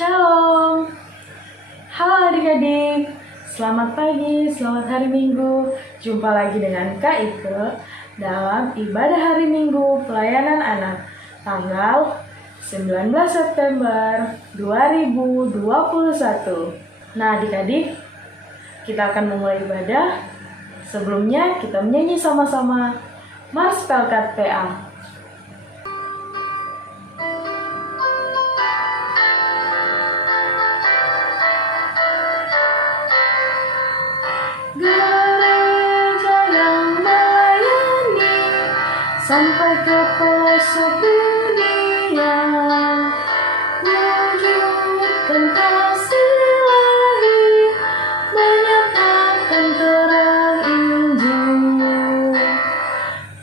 Shalom. Halo adik-adik. Selamat pagi, selamat hari Minggu. Jumpa lagi dengan Kak Ike dalam ibadah hari Minggu pelayanan anak tanggal 19 September 2021. Nah adik-adik, kita akan memulai ibadah. Sebelumnya kita menyanyi sama-sama Mars Pelkat PA. Gereja yang melayani sampai ke pelosok dunia, wujudkan kasih ilahi, menyatakan terang Injil.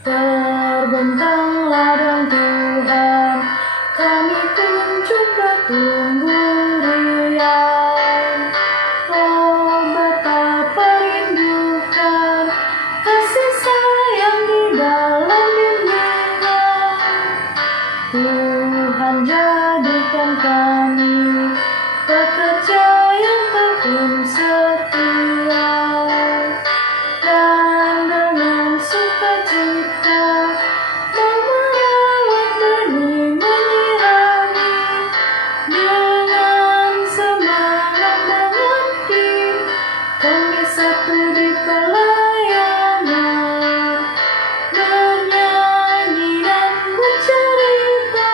Terbentanglah dan Tuhan, kami pun coba tunggu riang. Oh betapa rindukan kasih sayang di dalam dunia. Tuhan jadikan kami pekerja yang tekun setia, dan dengan sukacita mau merawat benih menyirami, dengan semangat mengabdi kami satu di pelayanan, bernyanyi dan bercerita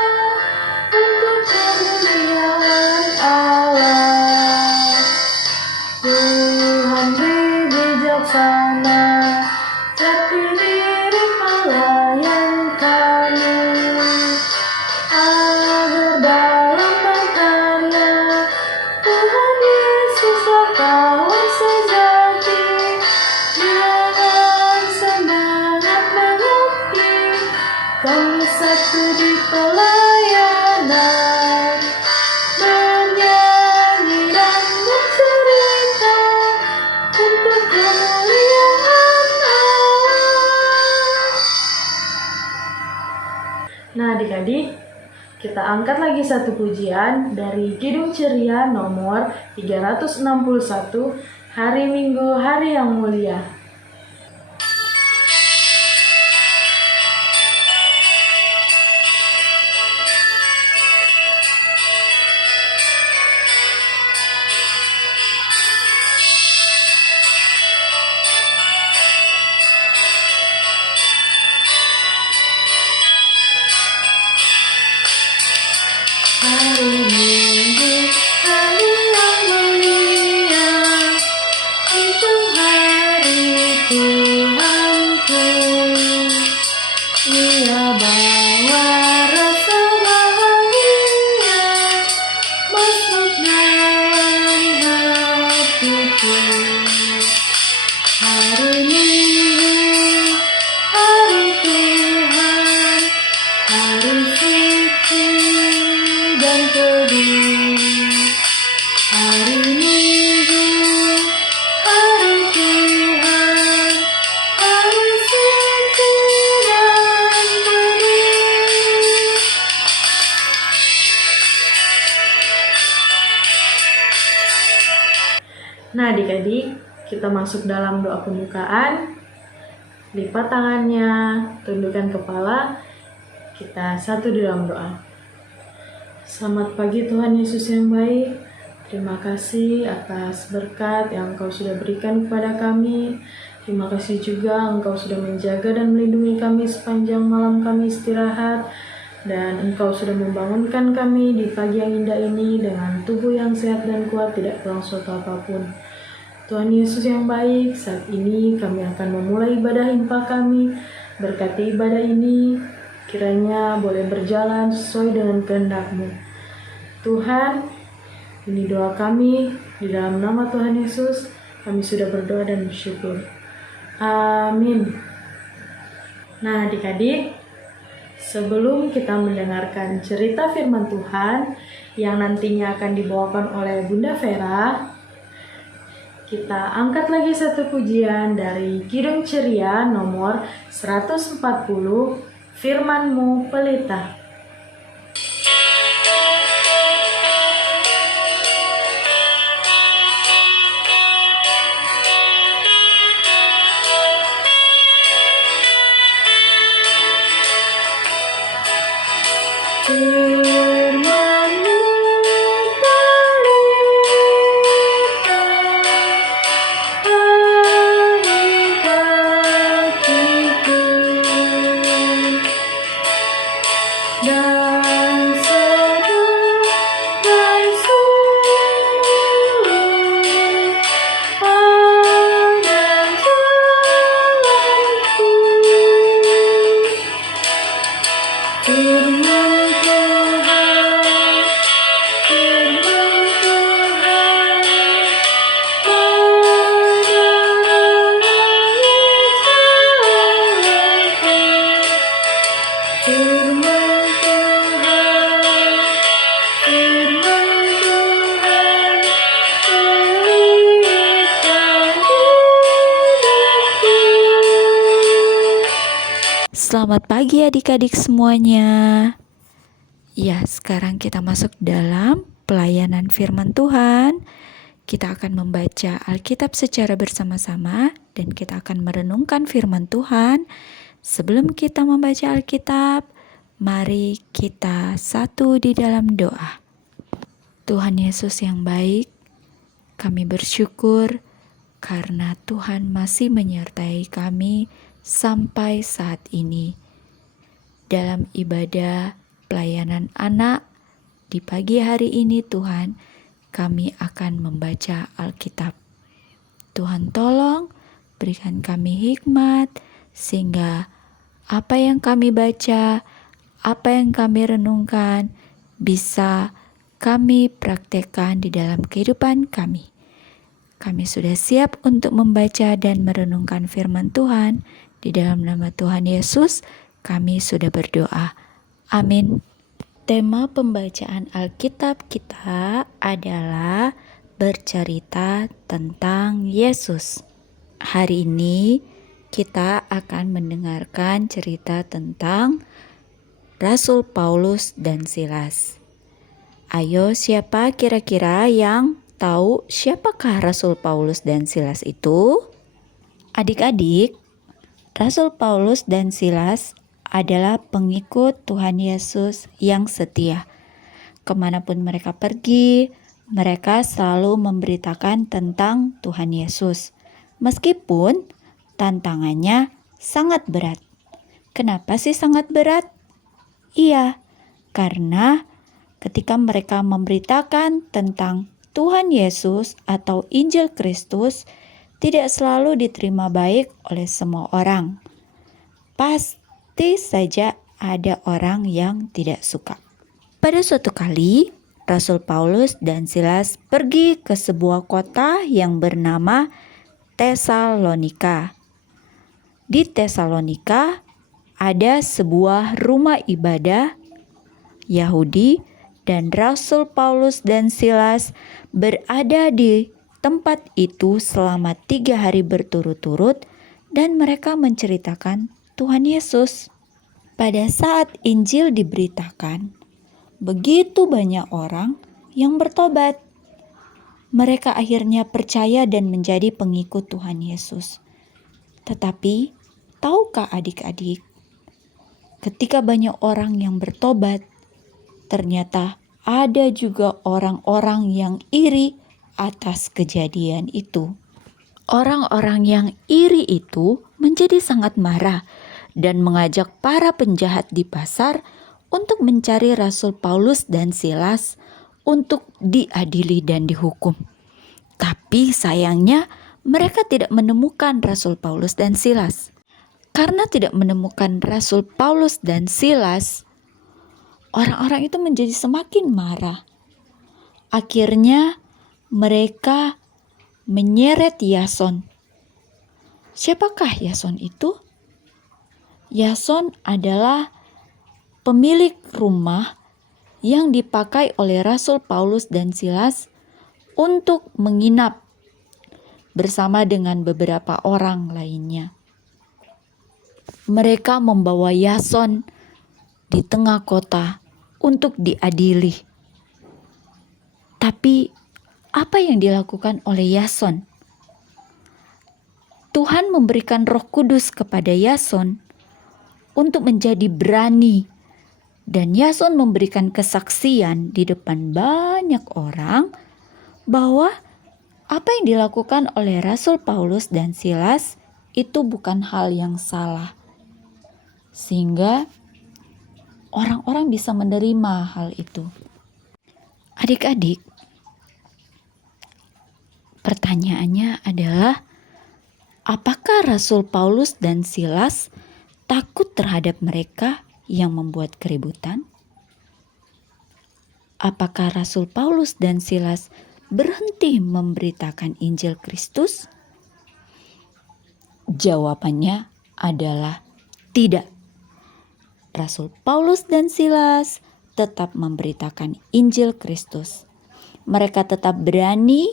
untuk kemuliaan Allah. Tuhan beri bijaksana, jati diri pelayan kami, agar dalam berkarya Tuhan Yesuslah kawan sejati, dengan semangat mengabdi kami satu di pelayanan, bernyanyi dan bercerita untuk kemuliaan Allah. Nah adik-adik, kita angkat lagi satu pujian dari Kidung Ceria nomor 361, Hari Minggu, Hari yang Mulia. Hari Minggu, hari yang mulia, itu hari Tuhanku. Ia bawa rasa bahagia masuk dalam hatiku. Hari Minggu, hari Tuhan, hari suci dan teduh. Hari Minggu, hari Tuhan, hari suci dan teduh. Nah adik-adik, kita masuk dalam doa pembukaan. Lipat tangannya, tundukkan kepala, kita satu dalam doa. Selamat pagi Tuhan Yesus yang baik. Terima kasih atas berkat yang Engkau sudah berikan kepada kami. Terima kasih juga Engkau sudah menjaga dan melindungi kami sepanjang malam kami istirahat. Dan Engkau sudah membangunkan kami di pagi yang indah ini dengan tubuh yang sehat dan kuat, tidak kurang suatu apapun. Tuhan Yesus yang baik, saat ini kami akan memulai ibadah infak kami. Berkati ibadah ini, kiranya boleh berjalan sesuai dengan kehendak-Mu. Tuhan, ini doa kami, di dalam nama Tuhan Yesus, kami sudah berdoa dan bersyukur. Amin. Nah adik-adik, sebelum kita mendengarkan cerita firman Tuhan yang nantinya akan dibawakan oleh Bunda Vera, kita angkat lagi satu pujian dari Kidung Ceria nomor 140, Firman-Mu Pelita. Firman-Mu pelita bagi kakiku dan sebagai sulur pada jalanku. Firman Tuhan, firman Tuhan, menerangi jalanku. Firman Tuhan, firman Tuhan, pelita hidupku. Selamat pagi adik-adik semuanya. Ya, sekarang kita masuk dalam pelayanan firman Tuhan. Kita akan membaca Alkitab secara bersama-sama dan kita akan merenungkan firman Tuhan. Sebelum kita membaca Alkitab, mari kita satu di dalam doa. Tuhan Yesus yang baik, kami bersyukur karena Tuhan masih menyertai kami sampai saat ini. Dalam ibadah pelayanan anak di pagi hari ini Tuhan, kami akan membaca Alkitab. Tuhan tolong berikan kami hikmat sehingga apa yang kami baca, apa yang kami renungkan bisa kami praktekkan di dalam kehidupan kami. Kami sudah siap untuk membaca dan merenungkan firman Tuhan. Di dalam nama Tuhan Yesus, kami sudah berdoa. Amin. Tema pembacaan Alkitab kita adalah bercerita tentang Yesus. Hari ini kita akan mendengarkan cerita tentang Rasul Paulus dan Silas. Ayo, siapa kira-kira yang tahu siapakah Rasul Paulus dan Silas itu? Adik-adik, Rasul Paulus dan Silas adalah pengikut Tuhan Yesus yang setia. Kemanapun mereka pergi, mereka selalu memberitakan tentang Tuhan Yesus. Meskipun tantangannya sangat berat. Kenapa sih sangat berat? Iya, karena ketika mereka memberitakan tentang Tuhan Yesus atau Injil Kristus, tidak selalu diterima baik oleh semua orang. Pasti saja ada orang yang tidak suka. Pada suatu kali, Rasul Paulus dan Silas pergi ke sebuah kota yang bernama Tesalonika. Di Tesalonika ada sebuah rumah ibadah Yahudi dan Rasul Paulus dan Silas berada di tempat itu selama 3 hari berturut-turut dan mereka menceritakan Tuhan Yesus. Pada saat Injil diberitakan, begitu banyak orang yang bertobat. Mereka akhirnya percaya dan menjadi pengikut Tuhan Yesus. Tetapi, tahukah adik-adik, ketika banyak orang yang bertobat, ternyata ada juga orang-orang yang iri atas kejadian itu. Orang-orang yang iri itu menjadi sangat marah dan mengajak para penjahat di pasar untuk mencari Rasul Paulus dan Silas untuk diadili dan dihukum. Tapi sayangnya mereka tidak menemukan Rasul Paulus dan Silas. Karena tidak menemukan Rasul Paulus dan Silas, orang-orang itu menjadi semakin marah. Akhirnya mereka menyeret Yason. Siapakah Yason itu? Yason adalah pemilik rumah yang dipakai oleh Rasul Paulus dan Silas untuk menginap bersama dengan beberapa orang lainnya. Mereka membawa Yason di tengah kota untuk diadili. Tapi apa yang dilakukan oleh Yason? Tuhan memberikan Roh Kudus kepada Yason untuk menjadi berani Dan Yason memberikan kesaksian di depan banyak orang bahwa apa yang dilakukan oleh Rasul Paulus dan Silas itu bukan hal yang salah. Sehingga orang-orang bisa menerima hal itu. Adik-adik, pertanyaannya adalah, apakah Rasul Paulus dan Silas takut terhadap mereka yang membuat keributan? Apakah Rasul Paulus dan Silas berhenti memberitakan Injil Kristus? Jawabannya adalah tidak. Rasul Paulus dan Silas tetap memberitakan Injil Kristus. Mereka tetap berani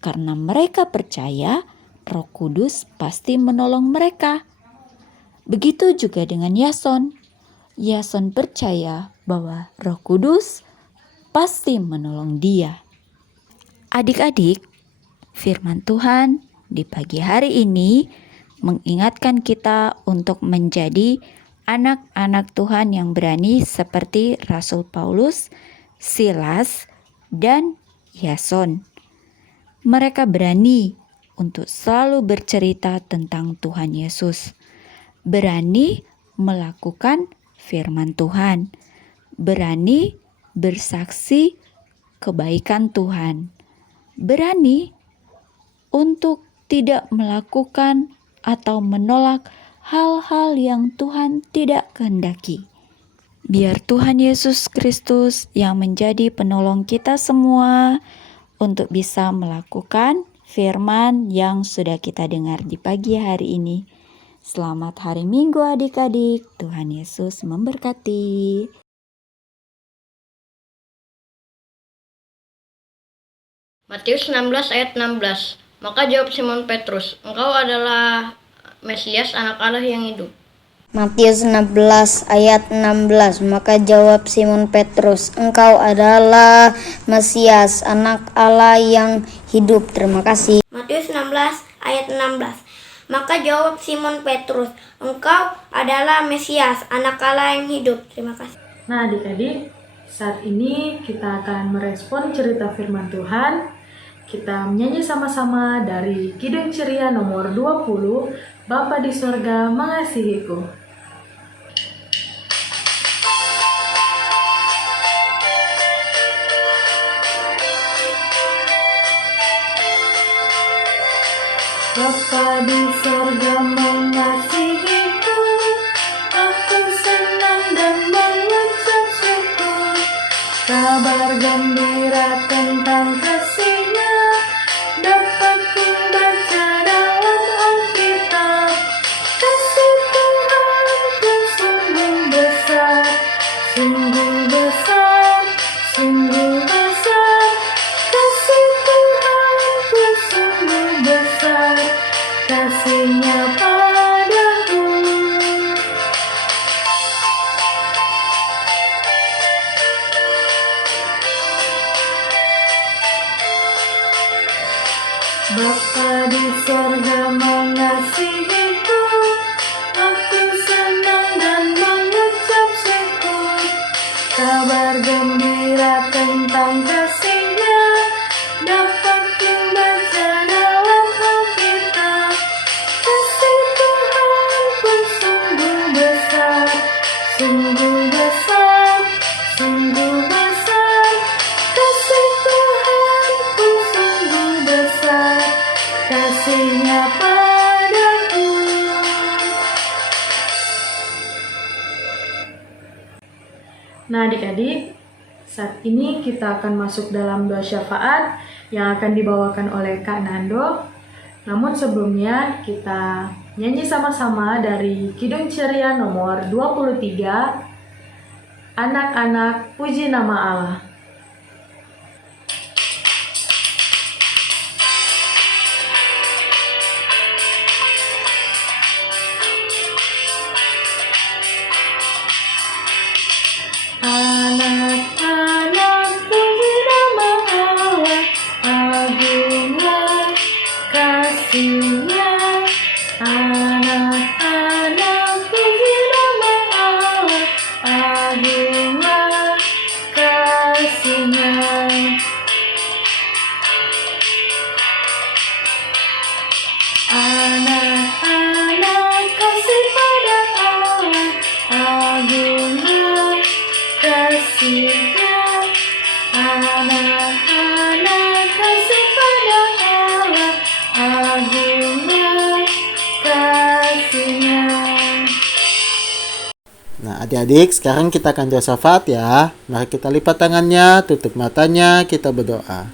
karena mereka percaya Roh Kudus pasti menolong mereka. Begitu juga dengan Yason. Yason percaya bahwa Roh Kudus pasti menolong dia. Adik-adik, firman Tuhan di pagi hari ini mengingatkan kita untuk menjadi anak-anak Tuhan yang berani seperti Rasul Paulus, Silas, dan Yason. Mereka berani untuk selalu bercerita tentang Tuhan Yesus, berani melakukan firman Tuhan, berani bersaksi kebaikan Tuhan, berani untuk tidak melakukan atau menolak hal-hal yang Tuhan tidak kehendaki. Biar Tuhan Yesus Kristus yang menjadi penolong kita semua untuk bisa melakukan firman yang sudah kita dengar di pagi hari ini. Selamat hari Minggu adik-adik, Tuhan Yesus memberkati. Matius 16 ayat 16. Maka jawab Simon Petrus, "Engkau adalah Mesias, anak Allah yang hidup." Matius 16 ayat 16. Maka jawab Simon Petrus, "Engkau adalah Mesias, anak Allah yang hidup." Terima kasih. Matius 16 ayat 16. Maka jawab Simon Petrus, "Engkau adalah Mesias, anak Allah yang hidup." Terima kasih. Nah adik-adik, saat ini kita akan merespon cerita firman Tuhan. Kita menyanyi sama-sama dari Kidung Ceria nomor 20, Bapa di Sorga Mengasihiku. Bapa di sorga mengasihiku, aku senang dan mengucap syukur. Kabar gembira tentang kasih-Nya dapat ku baca dalam Alkitab. Kasih Tuhanku sungguh besar, sungguh besar, sungguh besar. Kasih Tuhanku sungguh besar, kasih-Nya padaku. Bapa di sorga mengasihiku, aku senang dan mengucap syukur. Kabar gembira tentang kasih-Nya dapat ku baca dalam Alkitab. Kasih Tuhanku sungguh besar, sungguh besar, sungguh besar. Kasih Tuhanku sungguh besar, kasih-Nya padaku. Nah adik-adik, saat ini kita akan masuk dalam doa syafaat yang akan dibawakan oleh Kak Nando. Namun sebelumnya kita nyanyi sama-sama dari Kidung Ceria nomor 23, Anak-anak Puji Nama Allah. Anak-anak puji nama Allah, agunglah kasih-Nya. Anak-anak puji nama Allah, agunglah kasihnya, anak-anak kasih pada Allah, agunglah kasihnya. Nah, adik-adik, sekarang kita akan doa syafaat ya. Mari kita lipat tangannya, tutup matanya, kita berdoa.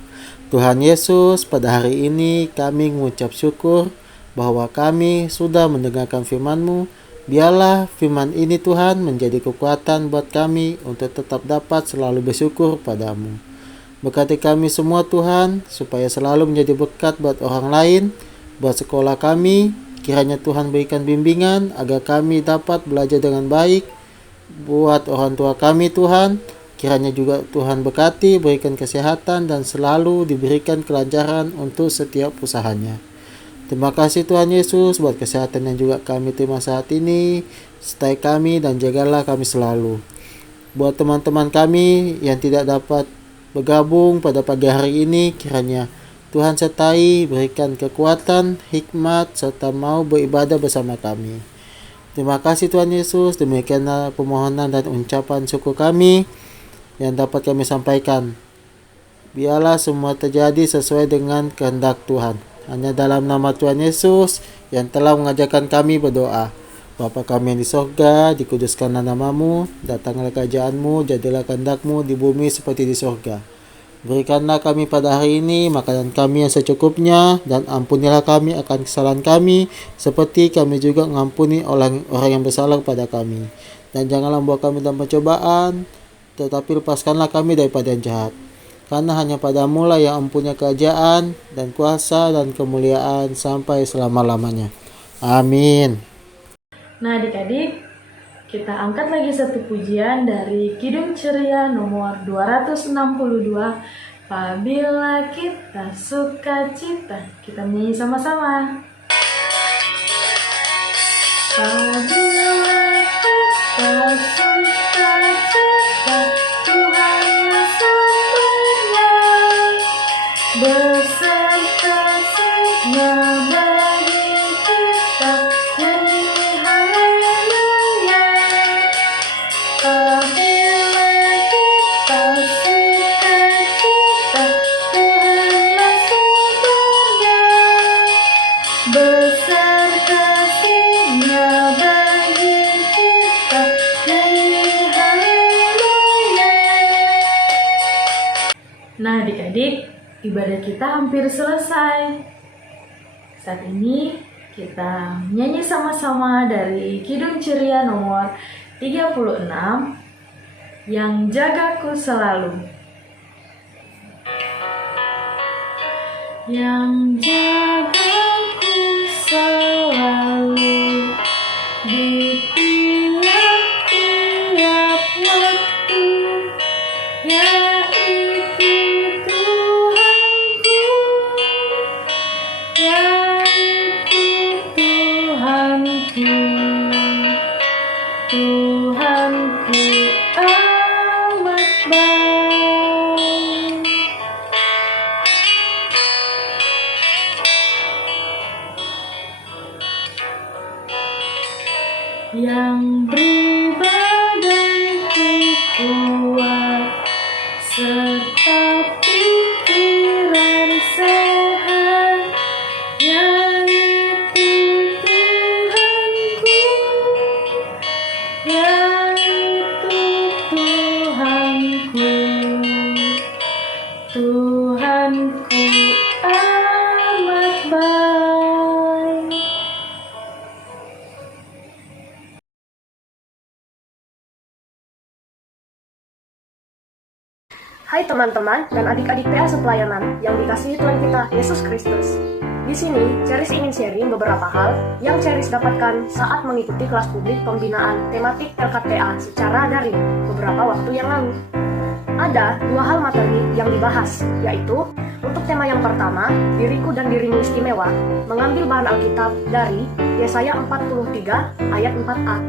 Tuhan Yesus, pada hari ini kami mengucap syukur bahwa kami sudah mendengarkan firman-Mu. Biarlah firman ini Tuhan menjadi kekuatan buat kami untuk tetap dapat selalu bersyukur padamu. Berkati kami semua Tuhan, supaya selalu menjadi berkat buat orang lain, buat sekolah kami. Kiranya Tuhan berikan bimbingan agar kami dapat belajar dengan baik. Buat orang tua kami Tuhan, kiranya juga Tuhan berkati, berikan kesehatan dan selalu diberikan kelancaran untuk setiap usahanya. Terima kasih Tuhan Yesus buat kesehatan yang juga kami terima saat ini. Sertai kami dan jagalah kami selalu. Buat teman-teman kami yang tidak dapat bergabung pada pagi hari ini, kiranya Tuhan sertai, berikan kekuatan, hikmat, serta mau beribadah bersama kami. Terima kasih Tuhan Yesus, demikianlah permohonan dan ucapan syukur kami yang dapat kami sampaikan. Biarlah semua terjadi sesuai dengan kehendak Tuhan. Hanya dalam nama Tuhan Yesus yang telah mengajarkan kami berdoa. Bapa kami yang di sorga, dikuduskanlah namamu, datanglah kerajaan-Mu, jadilah kehendak-Mu di bumi seperti di sorga. Berikanlah kami pada hari ini makanan kami yang secukupnya, dan ampunilah kami akan kesalahan kami, seperti kami juga mengampuni orang yang bersalah kepada kami. Dan janganlah membawa kami dalam pencobaan, tetapi lepaskanlah kami daripada yang jahat. Karena hanya padamu lah yang mempunyai kerajaan, dan kuasa, dan kemuliaan sampai selama-lamanya. Amin. Nah adik-adik, kita angkat lagi satu pujian dari Kidung Ceria nomor 262. Apabila kita sukacita, kita nyanyi sama-sama. Apabila kita sukacita, Tuhanlah sumbernya, beserta kasih-Nya bagi kita, nyanyi haleluya. Apabila kita sukacita, Tuhanlah sumbernya, beserta kasih-Nya bagi kita, nyanyi haleluya. Nah adik-adik, ibadah kita hampir selesai. Saat ini kita nyanyi sama-sama dari Kidung Ceria nomor 36, Yang Jagaku Selalu. Yang jagaku selalu di tiap-tiap waktu, yaitu Tuhanku, yaitu Tuhanku, Tuhanku amat baik. Yang beri badanku kuat, serta pikiran sehat, yaitu Tuhanku, yaitu Tuhanku, Tuhanku amat baik. Hai teman-teman dan adik-adik PA Sepelayanan yang dikasihi Tuhan kita Yesus Kristus. Di sini, Ceris ingin sharing beberapa hal yang Ceris dapatkan saat mengikuti kelas publik pembinaan tematik LKPA secara daring beberapa waktu yang lalu. Ada dua hal materi yang dibahas, yaitu untuk tema yang pertama, diriku dan dirimu istimewa, mengambil bahan Alkitab dari Yesaya 43 ayat 4a.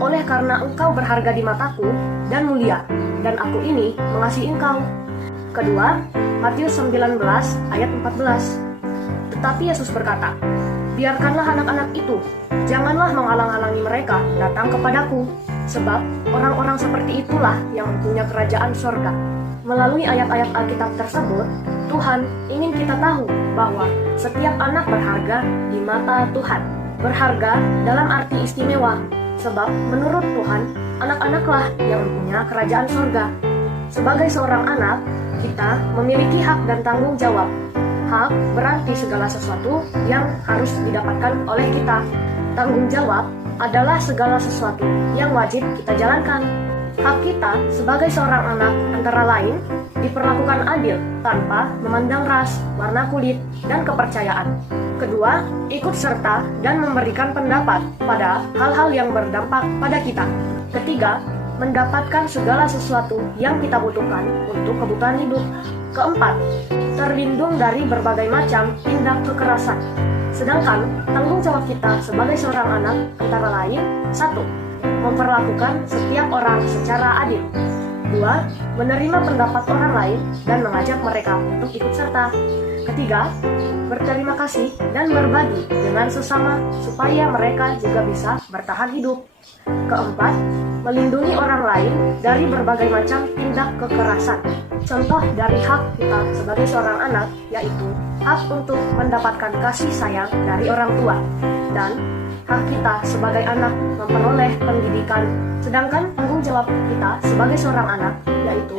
Oleh karena engkau berharga di mataku dan mulia, dan aku ini mengasihi engkau. Kedua, Matius 19 ayat 14. Tetapi Yesus berkata, biarkanlah anak-anak itu, janganlah menghalang-halangi mereka datang kepadaku, sebab orang-orang seperti itulah yang punya kerajaan sorga. Melalui ayat-ayat Alkitab tersebut, Tuhan ingin kita tahu bahwa setiap anak berharga di mata Tuhan. Berharga dalam arti istimewa, sebab menurut Tuhan, anak-anaklah yang punya kerajaan sorga. Sebagai seorang anak, kita memiliki hak dan tanggung jawab. Hak berarti segala sesuatu yang harus didapatkan oleh kita. Tanggung jawab adalah segala sesuatu yang wajib kita jalankan. Hak kita sebagai seorang anak antara lain diperlakukan adil tanpa memandang ras, warna kulit, dan kepercayaan. Kedua, ikut serta dan memberikan pendapat pada hal-hal yang berdampak pada kita. Ketiga, mendapatkan segala sesuatu yang kita butuhkan untuk kebutuhan hidup. Keempat, terlindung dari berbagai macam tindak kekerasan. Sedangkan tanggung jawab kita sebagai seorang anak antara lain: 1. Memperlakukan setiap orang secara adil. 2. Menerima pendapat orang lain dan mengajak mereka untuk ikut serta. Ketiga, berterima kasih dan berbagi dengan sesama supaya mereka juga bisa bertahan hidup. Keempat, melindungi orang lain dari berbagai macam tindak kekerasan. Contoh dari hak kita sebagai seorang anak yaitu hak untuk mendapatkan kasih sayang dari orang tua, dan hak kita sebagai anak memperoleh pendidikan. Sedangkan tanggung jawab kita sebagai seorang anak yaitu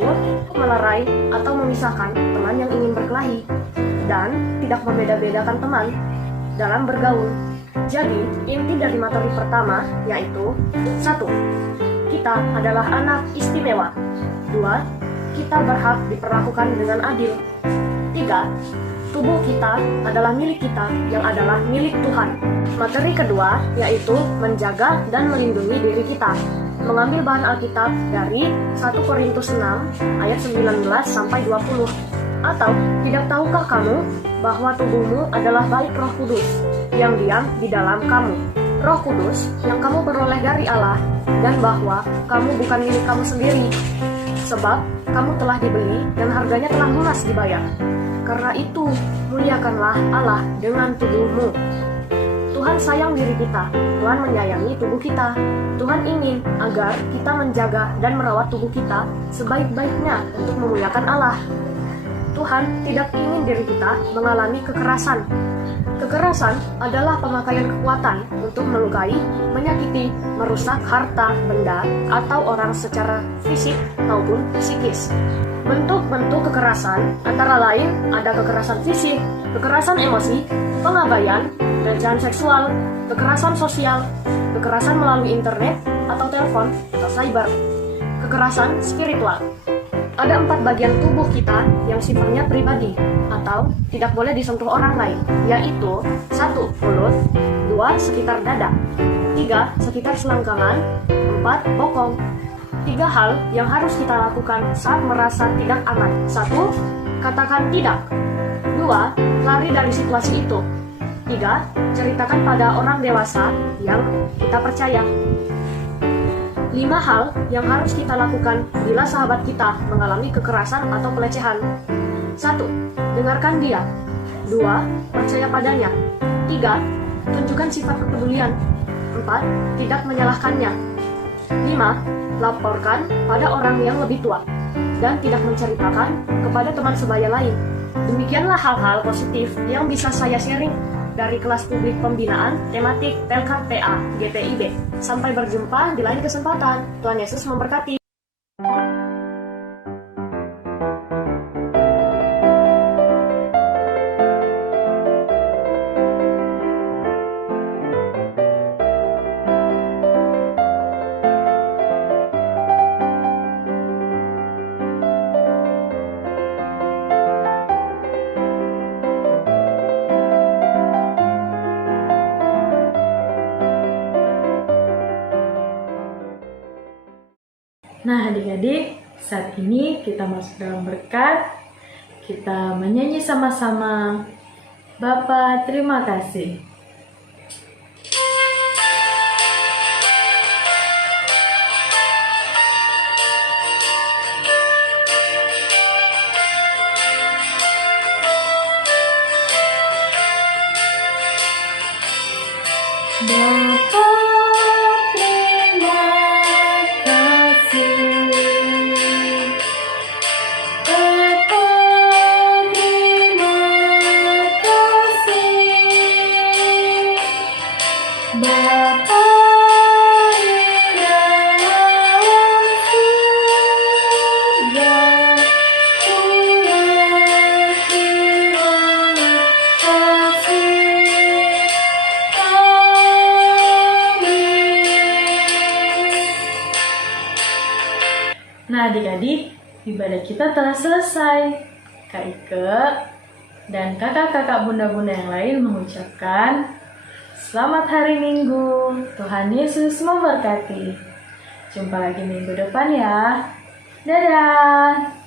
melerai atau memisahkan teman yang ingin berkelahi dan tidak membeda-bedakan teman dalam bergaul. Jadi, inti dari materi pertama yaitu 1. Kita adalah anak istimewa. 2. Kita berhak diperlakukan dengan adil. 3. Tubuh kita adalah milik kita yang adalah milik Tuhan. Materi kedua yaitu menjaga dan melindungi diri kita. Mengambil bahan Alkitab dari 1 Korintus 6 ayat 19 sampai 20. Atau, tidak tahukah kamu bahwa tubuhmu adalah bait Roh Kudus yang diam di dalam kamu, Roh Kudus yang kamu peroleh dari Allah, dan bahwa kamu bukan milik kamu sendiri, sebab kamu telah dibeli dan harganya telah lunas dibayar. Karena itu, muliakanlah Allah dengan tubuhmu. Tuhan sayang diri kita, Tuhan menyayangi tubuh kita. Tuhan ingin agar kita menjaga dan merawat tubuh kita sebaik-baiknya untuk memuliakan Allah. Tuhan tidak ingin diri kita mengalami kekerasan. Kekerasan adalah pemakaian kekuatan untuk melukai, menyakiti, merusak harta, benda, atau orang secara fisik maupun psikis. Bentuk-bentuk kekerasan antara lain ada kekerasan fisik, kekerasan emosi, pengabaian, pelecehan seksual, kekerasan sosial, kekerasan melalui internet atau telepon atau cyber, kekerasan spiritual. Ada 4 bagian tubuh kita yang sifatnya pribadi atau tidak boleh disentuh orang lain, yaitu 1. Mulut, 2. Sekitar dada, 3. Sekitar selangkangan, 4. Bokong. 3 hal yang harus kita lakukan saat merasa tidak aman. 1. Katakan tidak. 2. Lari dari situasi itu. 3. Ceritakan pada orang dewasa yang kita percaya. 5 hal yang harus kita lakukan bila sahabat kita mengalami kekerasan atau pelecehan. 1. Dengarkan dia. 2. Percaya padanya. 3. Tunjukkan sifat kepedulian. 4. Tidak menyalahkannya. 5. Laporkan pada orang yang lebih tua dan tidak menceritakan kepada teman sebaya lain. Demikianlah hal-hal positif yang bisa saya sharing dari kelas publik pembinaan tematik PLKPA GPIB. Sampai berjumpa di lain kesempatan. Tuhan Yesus memberkati. Nah, adik-adik, saat ini kita masuk dalam berkat. Kita menyanyi sama-sama. Bapa, terima kasih. Bapa, terima kasih. Nah adik-adik, ibadah kita telah selesai. Kak Ike dan kakak-kakak bunda-bunda yang lain mengucapkan selamat hari Minggu, Tuhan Yesus memberkati. Jumpa lagi minggu depan ya. Dadah.